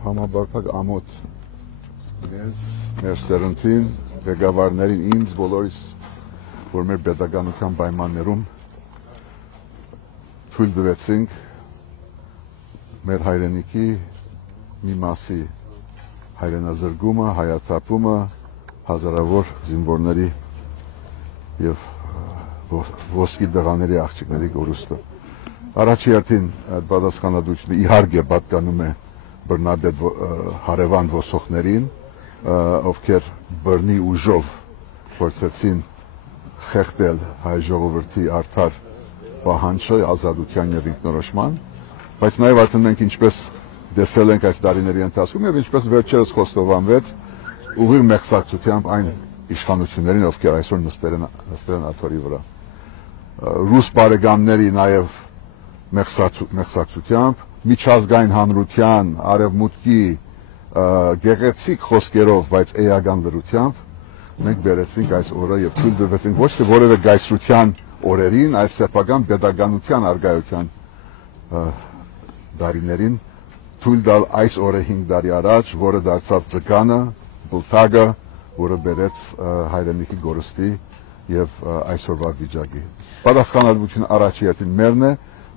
Համաբարփակ ամոթ մեզ, մեր սերնդին, ղեկավարներին, ինձ բոլորիս, որ մեր պետականության պայմաններում թույլ տվեցինք մեր հայրենիքի մի մասի հայրենազրկումը, հայաթափումը, հազարավոր զինվորների եւ ոսկի դղաների աղջիկների կորուստը։ Առաջի հերթին այդ պատասխանատվությունը իհարկե պատկանում է բռնապետ հարևան ոսողներին, ովքեր բռնի ուժով փորձեցին խեղդել հայ ժողովրդի արդար պահանջը ազատության եւ ինքնորոշման, բայց նաեւ արդեն մենք ինչպես տեսել ենք այս տարիների ընթացքում եւ ինչպես վերջերս խոստովանվեց ուղիղ մեղսակցությամբ այն իշխանություններին, ովքեր այսօր նստել են աթոռի վրա։ Ռուս բարեկամների նաեւ մեղսակցությամբ, միջազգային հանրության, արևմուտքի գեղեցիկ խոսքերով, բայց էական լրությամբ մենք բերեցինք այս օրը եւ թույլ տվեցինք ոչ թե որևէ գայսրության օրերին, այլ սեփական պետականության արգայության դարիներին թույլ տալ այս օրը 5 տարի առաջ, որը դարձավ ձգանը, բլթագը, որը բերեց հայրենիքի գորստի եւ այսօրվա վիճակի։ Պատասխանատվությունը առաջի հերթին մերն է,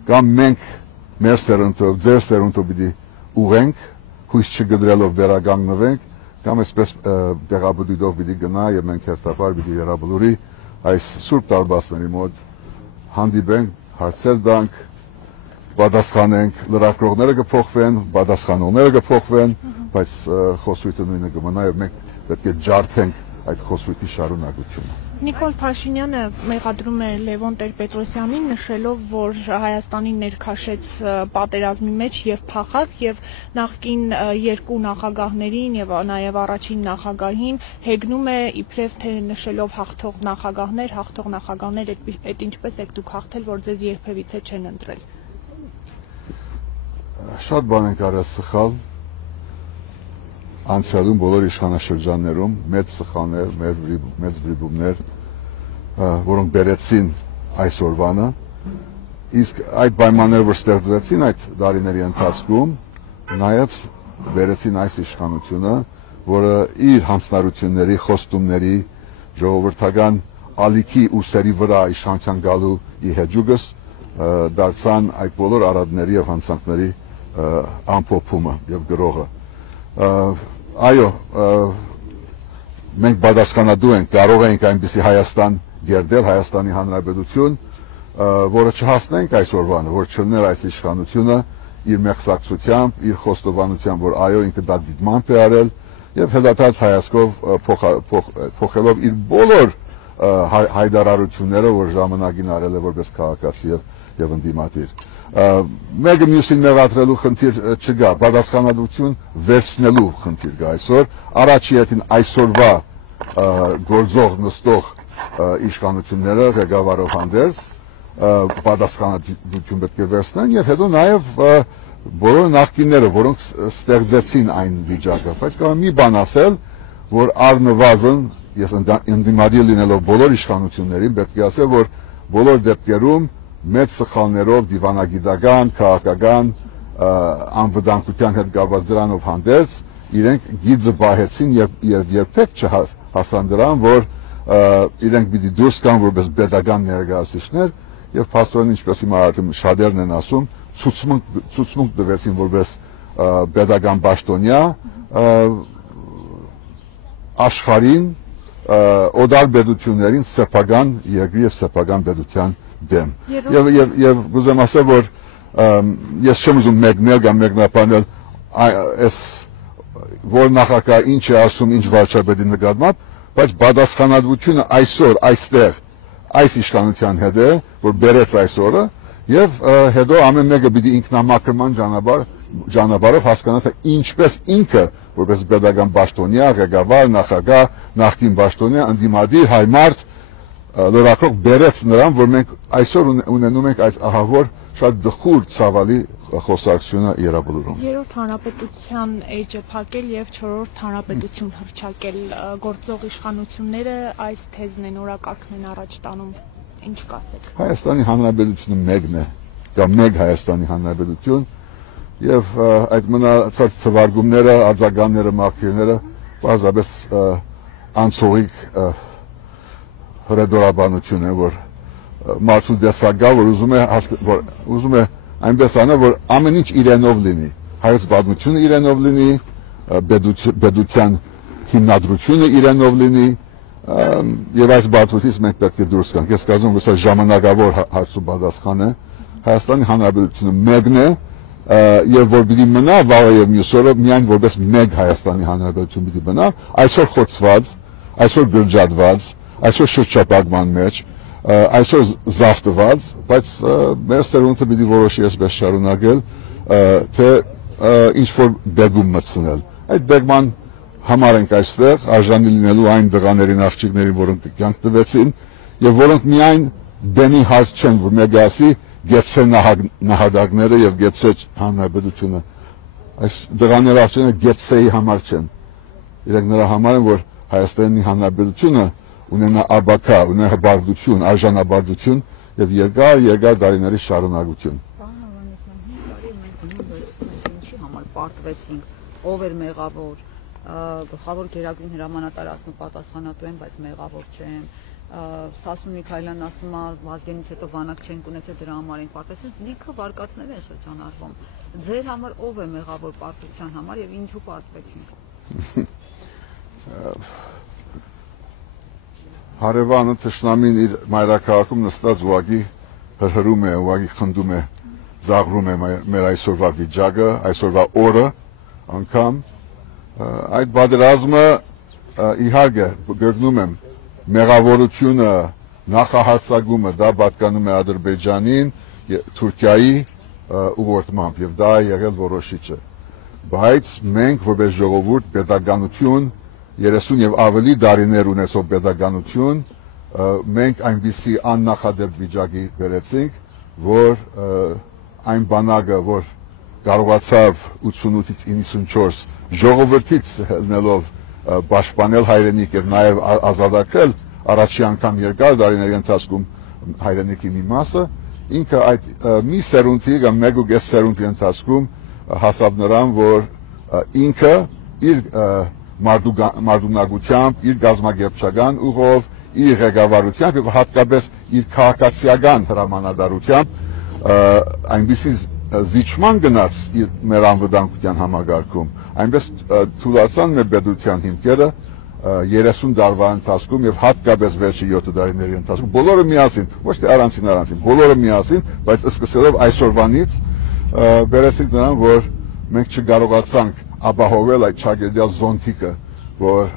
կամ մենք մեր սերունդով, ձեր սերունդով պիտի ուղենք, հույս չգդրելով վերականգնվենք, կամ այսպես դեղաբուդույթով պիտի գնա եւ մենք հերթապար պիտի երաբլուրի այս սուրբ տարբասների մոտ հանդիպենք, հարցեր տանք, պատասխանենք, լրագրողները կփոխվեն, պատասխանողները կփոխվեն, բայց խոսույթը նույնը կմնա եւ մենք պետք է ջարդենք այդ խոսույթի շարունակությունը։ Նիկոլ Փաշինյանը մեղադրում է Լևոն Տեր-Պետրոսյանին, նշելով, որ Հայաստանին ներքաշեց պատերազմի մեջ եւ փախավ եւ նախկին երկու նախագահներին եւ նաեւ առաջին նախագահին հեգնում է իբրև թե նշելով հաղթող նախագահներ, այդ ինչպես եք դուք հաղթել, որ ձեզ երբևիցե չեն ընտրել։ Շատ բան ենք արել սխալ անցյալում բոլոր իշխանաշրջաններում մեծ սխալներ, մեծ վրիպումներ, որոնք բերեցին այսօրվանը, իսկ այդ պայմանները, որ ստեղծվեցին այդ տարիների ընթացքում, նաև բերեցին այս իշխանությունը, որը իր հանձնարարությունների, խոստումների, ժողովրդական ալիքի ու սերի վրա իշխանության գալու ի հեճուկս դարձան այդ բոլոր արատների եւ հանցանքների ամփոփումը եւ գրողը։ Այո, մենք պատասխանատու ենք, կարող ենք այնպիսի Հայաստան գերդել, Հայաստանի Հանրապետություն, որը չհասնենք այսօրվանը, որ չլներ այս իշխանությունը իր մեղսակցությամբ, իր խոստովանությամբ, որ այո, ինքը դա դիտմամբ է արել եւ հետադարձ հայացքով փոխելով իր բոլոր հայտարարությունները, որ ժամանակին արել է որպես քաղաքացի եւ ընդդիմադիր։ Մեկը մյուսին մեղադրելու խնդիր չկա, պատասխանատվություն վերցնելու խնդիր կա այսօր, առաջի հերթին այսօրվա գործող նստող իշխանությունները ղեկավարով հանդերձ պատասխանատվություն պետք է վերցնեն եւ հետո նաեւ բոլոր նախկինները, որոնք ստեղծեցին այն վիճակը, բայց կարող մի բան ասել, որ առնվազն ես ընդդիմադիր լինելով բոլոր իշխանություններին պետք է ասել, որ բոլոր դեպքերում մեծ սխալներով դիվանագիտական, քաղաքական անվտանգության հետ կապված դրանով հանդերձ իրենք գիծը բահեցին եւ երբեք չհասան դրան, որ իրենք պիտի դուրս գան որպես պետական ներկայացուցիչներ եւ փաստորեն ինչպես հիմա շատերն են ասում, ցուցմունք տվեցին որպես պետական պաշտոնյա աշխարհին օդար պետություններին սեփական երկրի եւ սեփական պետության դեմ։ Եվ գուզեմ ասել, որ ես չեմ ուզում մեկնել կամ մեկնաբանել այս որ նախագահ ինչ է ասում, ինչ վարչապետի նկատմամբ, բայց պատասխանատվությունը այսօր այստեղ այս իշխանության հետ է, որ բերեց այս օրը, եւ հետո ամեն մեկը պիտի ինքնամաքրման ճանապարհով հասկանա, թե ինչպես ինքը որպես պետական պաշտոնյա, ղեկավար, նախագահ, նախկին պաշտոնյա, ընդդիմադիր հայ մարդ լրագրող բերեց նրան, որ մենք այսօր ունենում ենք այս ահավոր շատ դխուր ցավալի խոսակցությունը Երաբլուրում։ Երրորդ հանրապետության էջը փակել եւ չորրորդ հանրապետություն հռչակել գործող իշխանությունները այս թեզն են օրակարգն են առաջ տանում։ Ինչ կասեք։ Հայաստանի Հանրապետությունը մեկն է, կամ մեկ Հայաստանի Հանրապետություն, եւ այդ մնացած թվարկումները, արձագանները, մաղթիրները բազմապես անցողիկ հրեդորաբանություն է, որ մարդու դեսագա, որ ուզում է այնպես անել, որ ամեն ինչ իրենով լինի, հայոց պատմությունը իրենով լինի, բեդության հիմնադրությունը իրենով լինի, եւ այս բացույթից մենք պետք է դուրս գանք։ Ես կարծում եմ, որ սա ժամանակավոր հարց ու պատասխան է։ Հայաստանի Հանրապետությունը մեկն է, եւ որ պիտի մնա վաղը եւ մյուս օրը միայն որպես մեկ Հայաստանի Հանրապետություն պիտի մնա, այսօր խոցված, այսօր գրջատված, այսօր շրջապատման մեջ, այսօր զավթված, բայց մեր սերունդը պիտի որոշի այսպես շարունակել, թե ինչ որ բեգում մտցնել։ Այդ բեգման համար ենք այստեղ, արժանի լինելու այն դղաներին, աղջիկներին, որոնք կյանք տվեցին, եւ որոնք միայն դեմի հարց չեն, որ մեկը ասի գեցե նահատակները եւ գեցե հանրապետությունը։ Այս դղաները աղջիկները գեցեի համար չեն։ Իրենք նրա համար են, որ Հայաստանի Հանրապետությունը ունենա աբակա, ունենա հբարդություն, արժանաբարդություն եւ երկար տարիների շարունակություն։ Ինչի համար պարտվեցինք, ով էր մեղավոր, գլխավոր գերագույն հրամանատարն պատասխանատու են, բայց մեղավոր չեն։ Սասուն Միքայելյանն ասում է, Վազգենից հետո բանակ չենք ունեցել, դրա համար ենք պարտվեցին, լիքը վարկածներ են շրջանառվում։ Ձեր համար ով է մեղավոր պարտության համար եւ ինչու պարտվեցինք։ Հարևանը թշնամին իր մայրաքաղաքում նստած ուղղակի հրհրում է, ուղղակի խնդում է, զաղրում է մեր այսօրվա վիճակը, այսօրվա օրը անգամ այդ պատերազմը իհարկե գրկնում եմ մեղավորությունը նախահարցակումը դա պատկանում է Ադրբեջանին, Թուրքիայի ուղղորդմամբ եւ դա եղել որոշիչը, բայց մենք որպես ժողովուրդ պետականություն 30 եւ ավելի տարիներ ունեցող պետականություն մենք այնպիսի աննախադեպ վիճակի վերեցինք, որ այն բանակը, որ կարողացավ 88-ից 94 ժողովրդից ելնելով պաշտպանել հայրենիք եւ նաեւ ազատագրել առաջի անգամ երկար տարիների ընթացքում հայրենիքի մի մասը, ինքը այդ մի սերունդի կամ մեկ ու կես սերունդի ընթացքում հասավ նրան, որ ինքը իր մարդունակությամբ, իր գազམ་ագերբչական ուղով, իր ղեկավարությամբ եւ հատկապես իր քաղաքացիական հրամանատարությամբ այնպիսի զիջման գնաց մեր անվտանգության համագարկում, այնպես թուլացան մեր պետության հիմքերը 30 տարվա ընթացքում եւ հատկապես վերջի 7 տարիների ընթացքում բոլորը միասին, ոչ թե առանցին, բոլորը միասին, բայց սկսելով այսօրվանից վերեցինք նրան, որ մենք չկարողացանք ապահովել այդ ճագերդյալ զոնտիկը, որ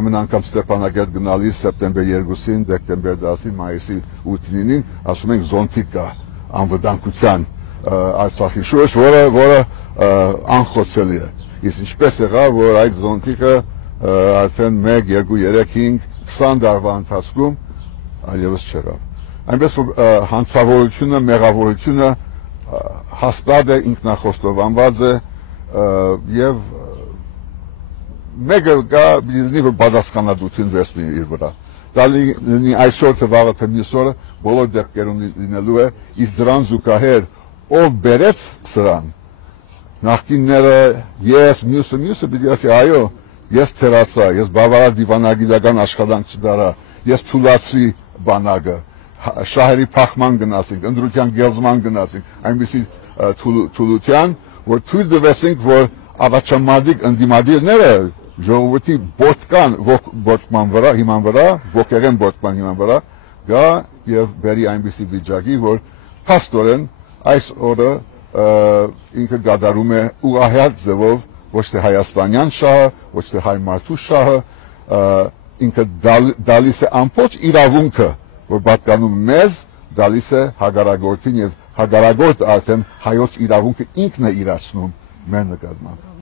ամեն անգամ Ստեփանակերտ գնալիս սեպտեմբեր 2-ին, դեկտեմբեր 10-ին, մայիսի 8-ին ասում ենք զոնտիկ կա անվտանգության Արցախի շուրջ, որը անխոցելի է։ Իսկ ինչպես եղավ, որ այդ զոնտիկը արդեն 1, 2, 3, 5, 20 տարվա ընթացքում այլևս չեղավ։ Այնպես որ հանցավորությունը, մեղավորությունը հաստատ է, ինքնախոստովանված է եւ մեկը կա լինի որ պատասխանատվություն վերցնի իր վրա։ Դա լինի այսօր թե վաղը թե մյուս օրը բոլոր դեպքերում լինելու է, իսկ դրան զուգահեռ ով բերեց սրան, նախկինները, ես, մյուսը պիտի ասի, այո, ես թերացա, ես բավարար դիվանագիտական աշխատանք չդարա, ես թուլացրի բանակը, շահերի փախման գնացինք, ընդրության գերզման գնացինք, այնպիսի թուլության, որ թույլ տվեցինք, որ առաջամարտիկ ընդդիմադիրները ժողովրդի բորտման վրա, հիման վրա, ոգեղեն բորտման հիման վրա, գա եւ բերի այնպիսի վիճակի, որ փաստորեն այս օրը ինքը գադարում է ուղղահայտ ձևով ոչ թե հայաստանյան շահը, ոչ թե հայ մարդու շահը, ինքը դալիս է ամբողջ իրավունքը, որ պատկանում մեզ, դալիս է հագարագործին եւ հագարագորտ արդեն հայոց իրավունքը ինքն է իրացնում մեր նկատմամբ։